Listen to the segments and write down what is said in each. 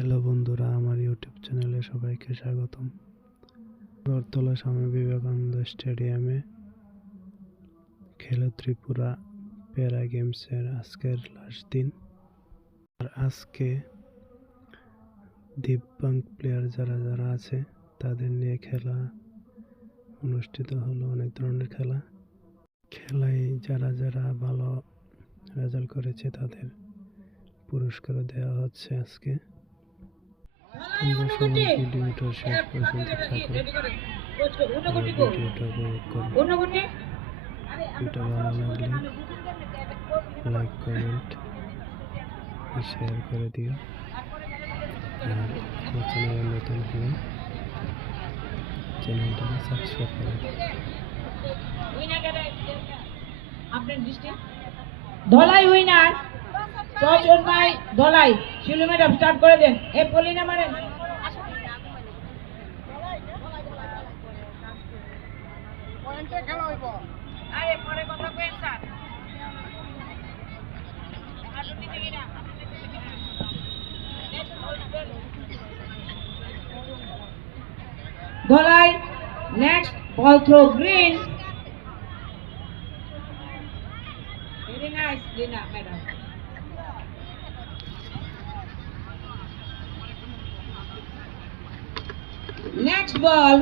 Hello বন্ধুরা, আমার YouTube চ্যানেলে সবাইকে স্বাগতম। আগরতলা স্বামী বিবেকানন্দ স্টেডিয়ামে খেলো ত্রিপুরা প্যারা গেমসের আজকের লাস্ট দিন। আর আজকে দিব্যাঙ্গ প্লেয়ার যারা আছে তাদের নিয়ে খেলা অনুষ্ঠিত হলো। অনেক ধরনের খেলায় যারা ভালো রেজাল্ট করেছে তাদের পুরস্কার দেওয়া হচ্ছে আজকে। তোমরা সবাই ভিডিওটা শেষ পর্যন্ত থাকো, ভিডিওটা উপভোগ করো। ভিডিওটা ভালো লাগলে লাইক, কমেন্ট, শেয়ার করে দিও। আর আমার চ্যানেলে নতুন হলে চ্যানেলটাকে সাবস্ক্রাইব করে দিও। Dhalai winner toss won by Dhalai. Shilu madam start করে দেন। এ পলিনা মারেন। পয়েন্টে খেলা হইব। আরে পরে কথা কইেন স্যার। আলু নিতে গিনা। Dhalai next ball throw green. Very nice, Lina, madam. Next ball.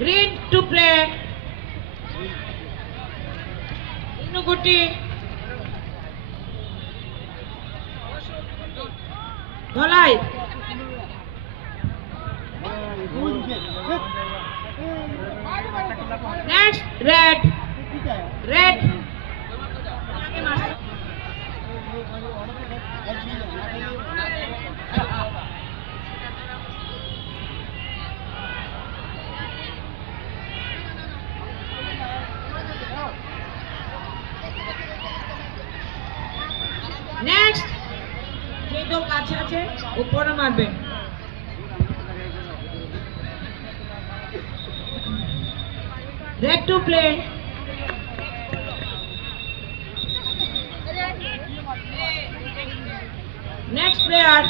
Green to play. Inuguti. Dolai. Next, red. Next. যে দল কাছে আছে উপরে মারবেন। Red to play. Next player.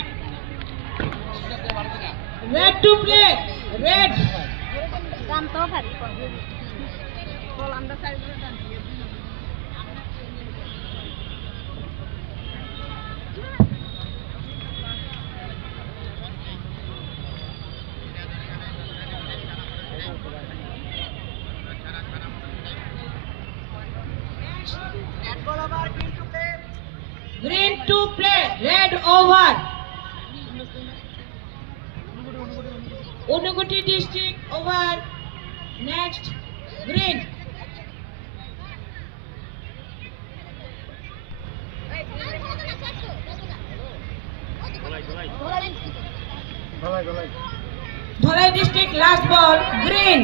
Red to play. Red. Green to play. Red over. Unuguti district over. Next, green. Dholai district last ball. Green.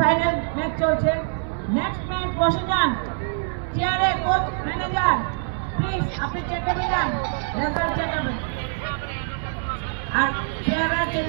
Final match চলছে। Next match বসে যান চেয়ারে। কোচ, ম্যানেজার প্লিজ আপনি চেয়ারে যান, result চেকাবেন। আর চেয়ারে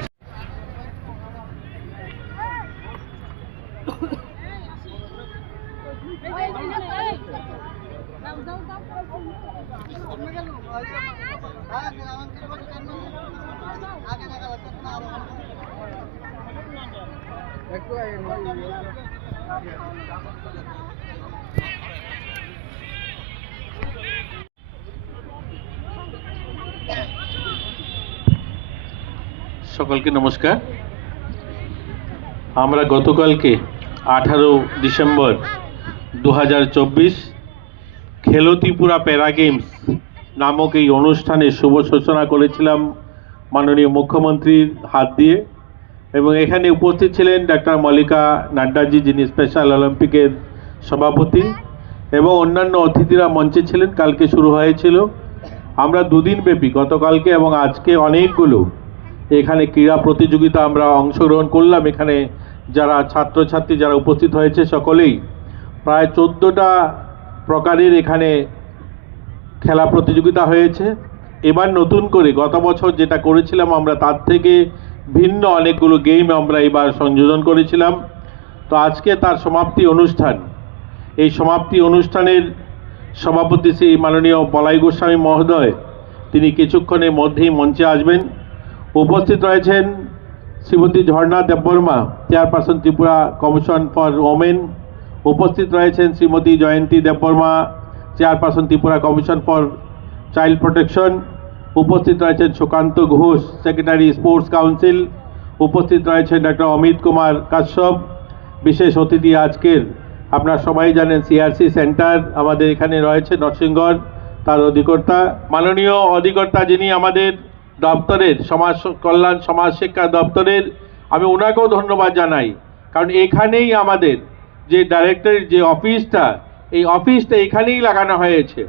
সকলকে নমস্কার। আমরা গতকালকে 18 ডিসেম্বর 2024 খেলো ত্রিপুরা প্যারা গেমস নামক এই অনুষ্ঠানের শুভ সূচনা করেছিলাম মাননীয় মুখ্যমন্ত্রীর হাত দিয়ে, এবং এখানে উপস্থিত ছিলেন ডাক্তার মল্লিকা নাড্ডাজি, যিনি স্পেশাল অলিম্পিকের সভাপতি, এবং অন্যান্য অতিথিরা মঞ্চে ছিলেন। কালকে শুরু হয়েছিল। আমরা দুদিন ব্যাপী, গতকালকে এবং আজকে, অনেকগুলো এখানে ক্রীড়া প্রতিযোগিতা আমরা অংশগ্রহণ করলাম। এখানে যারা ছাত্রছাত্রী যারা উপস্থিত হয়েছে সকলেই, প্রায় 14টা প্রকারের এখানে খেলা প্রতিযোগিতা হয়েছে। এবার নতুন করে গত বছর যেটা করেছিলাম আমরা তার থেকে ভিন্ন অনেকগুলো গেম আমরা এবার সংযোজন করেছিলাম। তো আজকে তার সমাপ্তি অনুষ্ঠান, এই সমাপ্তি অনুষ্ঠানের সভাপতি শ্রী মাননীয় বলাই গোস্বামী মহোদয়, তিনি কিছুক্ষণের মধ্যেই মঞ্চে আসবেন। উপস্থিত রয়েছেন Shrimati Jharna Debbarma, chairperson Tripura commission for women. উপস্থিত রয়েছেন Shrimati Jayanti Debbarma, chairperson Tripura commission for child protection. উপস্থিত রয়েছেন Sukanta Ghosh, secretary sports council. উপস্থিত রয়েছেন ডক্টর অমিত কুমার কাশ্যপ। বিশেষ অতিথি আজকের আপনারা সবাই জানেন সিআরসি সেন্টার আমাদের এখানে রয়েছে নরসিংগড়, তার অধিকর্তা মাননীয় অধিকর্তা যিনি আমাদের দপ্তরের সমাজ কল্যাণ সমাজ শিক্ষা দপ্তরের, আমি ওনাকেও ধন্যবাদ জানাই, কারণ এখানেই আমাদের যে ডাইরেক্টরের যে অফিসটা, এই অফিসটা এখানেই লাগানো হয়েছে।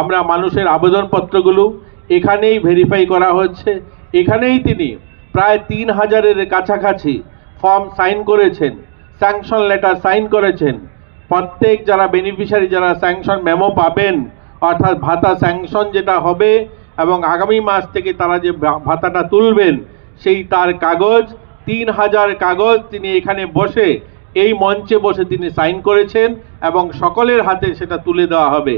আমরা মানুষের আবেদনপত্রগুলো এখানেই ভেরিফাই করা হচ্ছে। এখানেই তিনি প্রায় 3000-এর কাছাকাছি ফর্ম সাইন করেছেন, স্যাংশন লেটার সাইন করেছেন। প্রত্যেক যারা বেনিফিশিয়ারি যারা স্যাংশন মেমো পাবেন, অর্থাৎ ভাতা স্যাংশন যেটা হবে এবং আগামী মাস থেকে তারা যে ভাতাটা তুলবেন, সেই তার কাগজ 3000 কাগজ তিনি এখানে বসে এই মঞ্চে বসে তিনি সাইন করেছেন এবং সকলের হাতে সেটা তুলে দেওয়া হবে।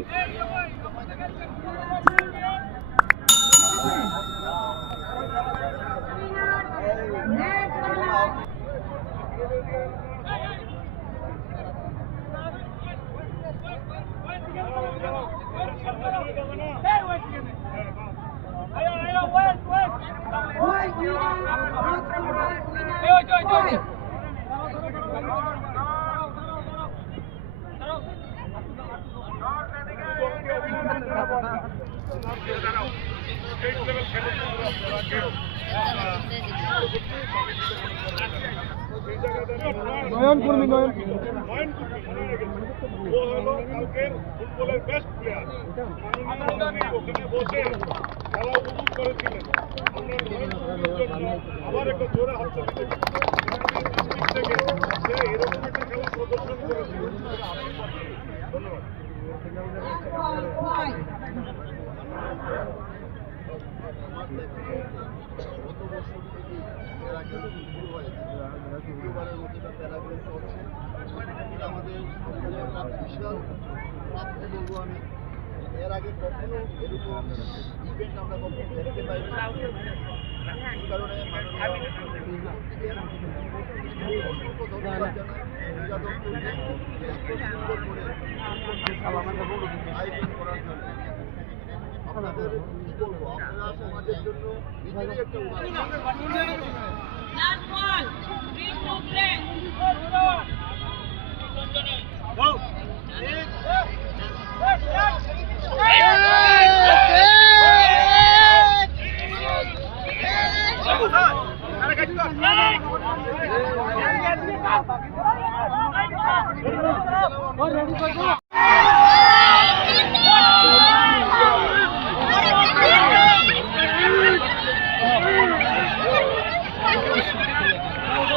নয়ন কর্মী নয়ন ও হলো কালকের ফুটবলের বেস্ট প্লেয়ার। ওখানে বসে খেলা উপভোগ করেছিলেন। আমরা আবার একটা জোরে হাত থেকে সে এরকম একটা খেলা প্রদর্শন করেছিল। ধন্যবাদ। দ্বিতীয়বারের মতো এটা প্যারাগ্রাফ চলছে। এটা আমাদের সকলের বিশাল প্রাপ্তি বলবো আমি। এর আগে কখনো এরকম ইভেন্ট আমরা কখনো দেখতে পাইনি। এই কারণে অসংখ্য ধন্যবাদ জানাই ক্রীড়া দপ্তরকে এত সুন্দর করে আয়োজন করার জন্য। আপনাদের কি বলবো, আপনারা সমাজের জন্য নিজেরই একটা উদাহরণ। Last ball. Green to play.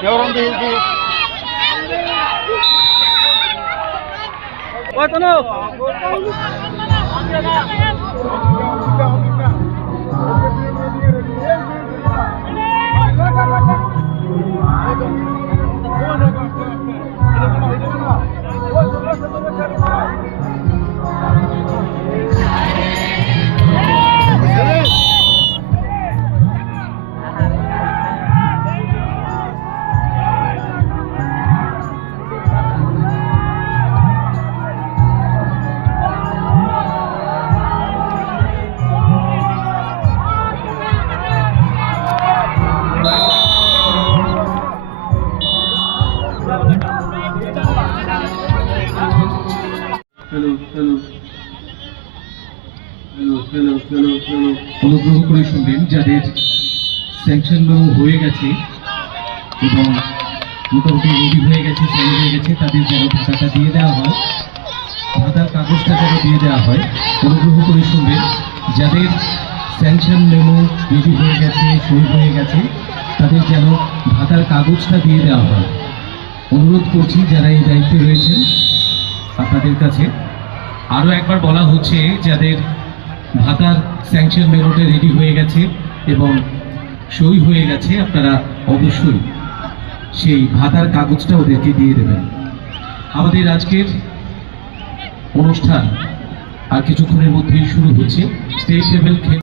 You're on the hill. What no? অনুগ্রহ করে শুনবেন, যাদের স্যাংশন মেমো হয়ে গেছে এবং মোটামুটি রেডি হয়ে গেছে, সাইন হয়ে গেছে, তাদের যেন ভাতাটা দিয়ে দেওয়া হয়, ভাতার কাগজটা যেন দিয়ে দেওয়া হয়। অনুগ্রহ করে শুনবেন, যাদের স্যাংশন মেমো রেডি হয়ে গেছে, সই হয়ে গেছে, তাদের যেন ভাতার কাগজটা দিয়ে দেওয়া হয়। অনুরোধ করছি যারা এই দায়িত্বে রয়েছেন আপনাদের কাছে আরও একবার বলা হচ্ছে যাদের ভাতার স্যাংশন মেমোটা রেডি হয়ে গেছে এবং সই হয়ে গেছে, আপনারা অবশ্যই সেই ভাতার কাগজটা ওদেরকে দিয়ে দেবেন। আমাদের আজকের অনুষ্ঠান আর কিছুক্ষণের মধ্যেই শুরু হচ্ছে। স্টেট লেভেল খেল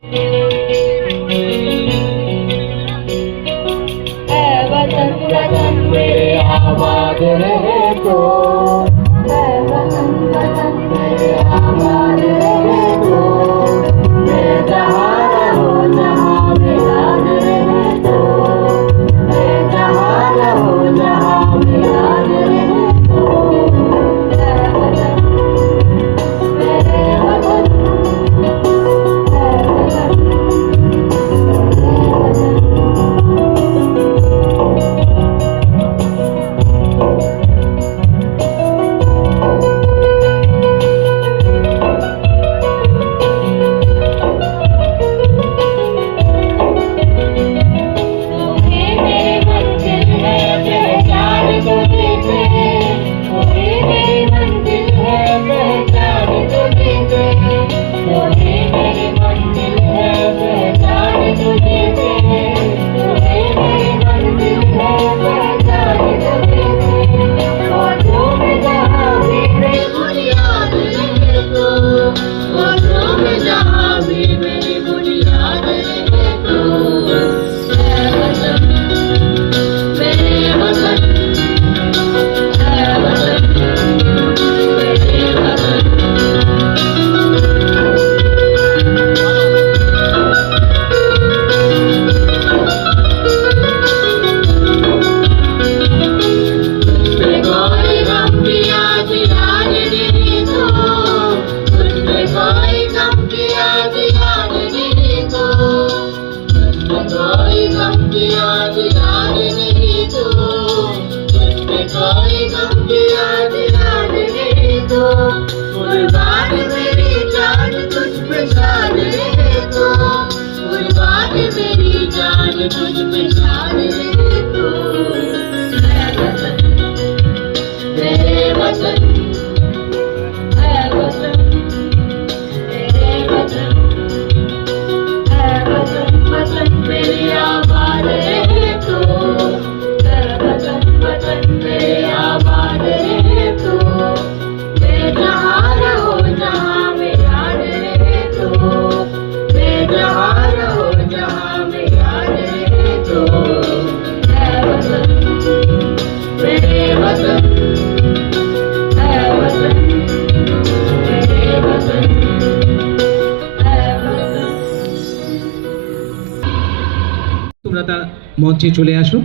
মঞ্চে চলে আসো।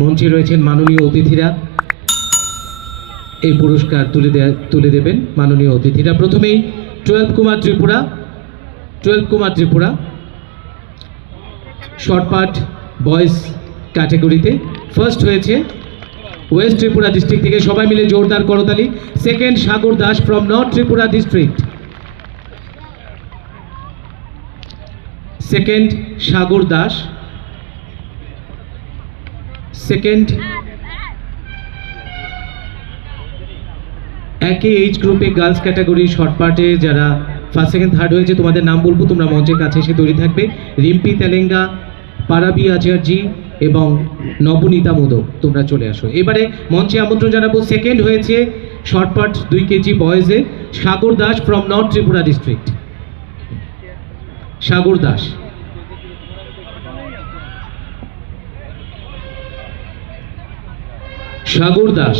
মঞ্চে রয়েছেন মাননীয় অতিথিরা, এই পুরস্কার তুলে দেবেন মাননীয় অতিথিরা। প্রথমেই 12 কুমার ত্রিপুরা শর্টপাট বয়েজ ক্যাটাগরিতে ফার্স্ট হয়েছে ওয়েস্ট ত্রিপুরা ডিস্ট্রিক্ট থেকে, সবাই মিলে জোরদার করতালি। Second Sagar Das from north Tripura district, second Sagar Das. Second একই এইজ গ্রুপে গার্লস ক্যাটাগরি শর্টপাটে যারা ফার্স্ট সেকেন্ড থার্ড হয়েছে তোমাদের নাম বলবো, তোমরা মঞ্চের কাছে এসে তৈরি থাকবে। রিম্পি তেলেঙ্গা, পারাবি আচার্যি এবং নবনীতা মোদক, তোমরা চলে আসো। এবারে মঞ্চে আমন্ত্রণ জানাবো সেকেন্ড হয়েছে শর্টপাট 2 কেজি বয়েজে Sagar Das from north Tripura district. Sagar Das. Sagar Das.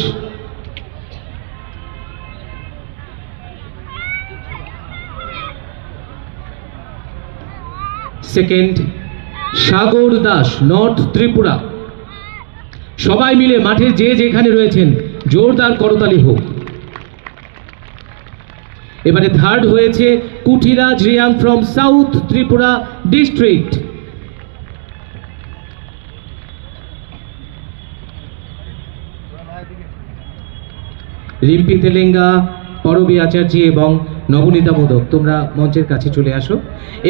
Second Sagar Das north Tripura. সবাই মিলে মাঠে যে যেখানে রয়েছেন জোরদার করতালি হোক। এবারে থার্ড হয়েছে Kuthiraj Reang from south Tripura district. Rimpi Telenga, Parabi Acharya এবং নবনীতা মোদক, তোমরা মঞ্চের কাছে চলে আসো।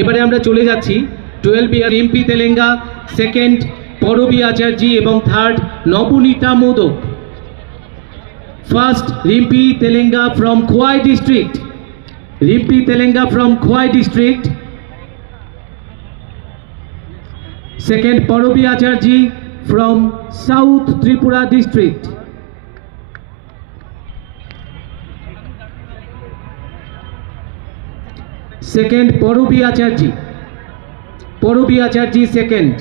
এবারে আমরা চলে যাচ্ছি 12 ইয়ার রিম্পি তেলেঙ্গা, সেকেন্ড পরবী আচার্য এবং third Nabanita modak. First, Rimpi Telenga from Khwai district. Rimpi Telenga from Khwai district. Second, Parobi Acharji from South Tripura district. Second, Parobi Acharji. Parobi Acharji second.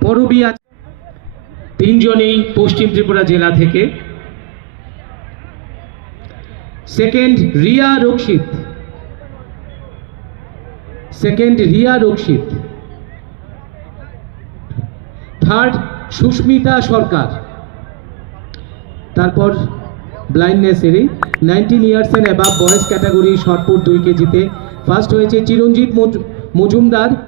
Parobi তিনজনেই পশ্চিম ত্রিপুরা জেলা থেকে। সেকেন্ড, রিয়া রক্ষিত। সেকেন্ড, রিয়া রক্ষিত। থার্ড, সুস্মিতা সরকার। তারপর ব্লাইন্ডনেসের 19 years and above boys category shot put 2 কেজিতে first হয়েছে চিরঞ্জিত মজুমদার।